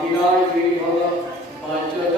বিনয় বিভব পঞ্চদ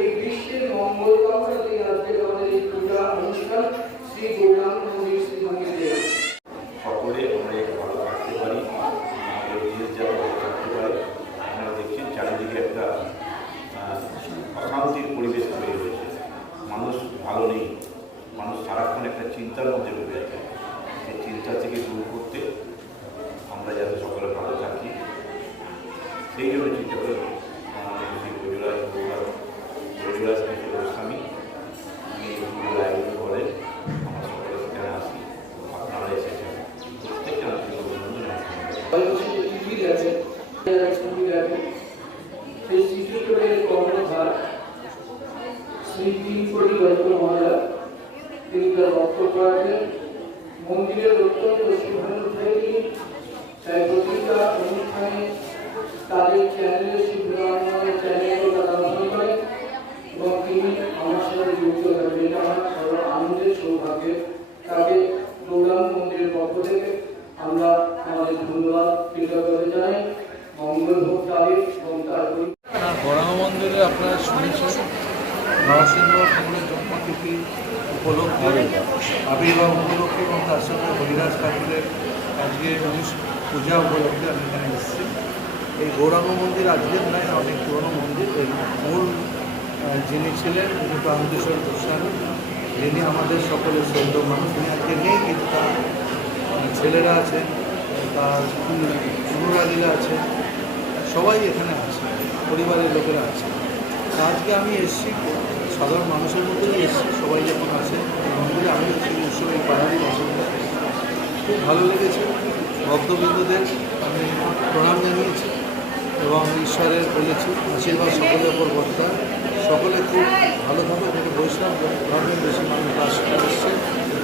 এই বিশ্বের মঙ্গল কামনাতে আজকে আমাদের এই পূজা অনুষ্ঠান শ্রী গৌরাঙ্গ মন্দির শ্রী মন্দিরে সকলে আমরা ভালো থাকতে পারি আপনারা দেখছেন চারিদিকে একটা অশান্তির পরিবেশ তৈরি হয়েছে। মানুষ ভালো নেই। মানুষ সারাক্ষণ একটা চিন্তার মধ্যে ডুবে আছে। সেই চিন্তা থেকে দূর করতে আমরা যাতে সকলে ভালো থাকি। সেই জন্য চিন্তা করে আমাদের শ্রী বৈরাজ বৈরাজ বৈরাজ কৃষ্ণ গোস্বামী উনি এই পুজোর আয়োজন করেন আমরা সকলে সেখানে আসি আপনারা এসেছেন প্রত্যেককে আন্তরিক অভিনন্দন জানাই। চিঠি আছে ছবি আছে সেই চিঠিগুলোর কর্ণধার শ্রী তিন কোটি দত্ত মহারাজ তিনি তার বক্তব্য রাখেন মন্দিরের অত্যন্ত শুভানু তাই প্রতিটা অনুষ্ঠানে তাদের চ্যানেলে শিবরামের চ্যানেলে তারা অভিনয় করে এবং তিনি আমার সাথে যুক্ত থাকবেন এটা আমার বড় আনন্দের সৌভাগ্য তাকে গৌরাম মন্দিরের পক্ষ থেকে আমরা আমাদের ধন্যবাদ কৃতজ্ঞতা জানাই মঙ্গল হোক তাদের এবং তার পরিবার বরাহ মন্দিরে আপনারা শুনেছেন? নরসিংহ ঠাকুরের জন্মতিথি উপলক্ষে, আবির্ভাব উপলক্ষে এবং তার সঙ্গে হরিরাজ ঠাকুরের আজকে পূজা উপলক্ষে আমি এখানে এসেছি। এই গৌরাঙ্গ মন্দির আজকের নয়, অনেক পুরনো মন্দির। এর মূল যিনি ছিলেন উনি প্রান্তেশ্বর গোস্বামী। যিনি আমাদের সকলের সৌদ্য মানুষ। তিনি আজকে নেই, কিন্তু তার ছেলেরা আছে তার অনুরাগীরা আছে সবাই এখানে আছে পরিবারের লোকেরা আছে আজকে আমি এসেছি, সাধারণ মানুষের মধ্যেই এসেছি, সবাই যখন এই মন্দিরে আমি সেই উৎসবের পাহাড়ি বাসিন্দা খুব ভালো লেগেছে, ভক্তবৃন্দদের আমি প্রণাম জানিয়েছি এবং ঈশ্বরের বলেছি, আশীর্বাদ সকলের ওপর বর্তা। সকলে খুব ভালো থাকুক এখানে বৈষ্ণব ধর্মের বেশি মানুষ বাস করছে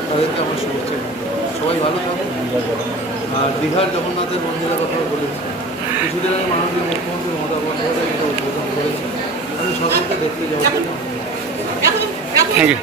তাদেরকে আমার শুভেচ্ছা সবাই ভালো থাকুক। আর দীঘার জগন্নাথের মন্দিরের কথা বলেছি। কিছুদিন আগে মাননীয় মুখ্যমন্ত্রী মমতা বন্দ্যোপাধ্যায় এটা উদ্বোধন করেছে দেখতে যাওয়ার জন্য। Thank you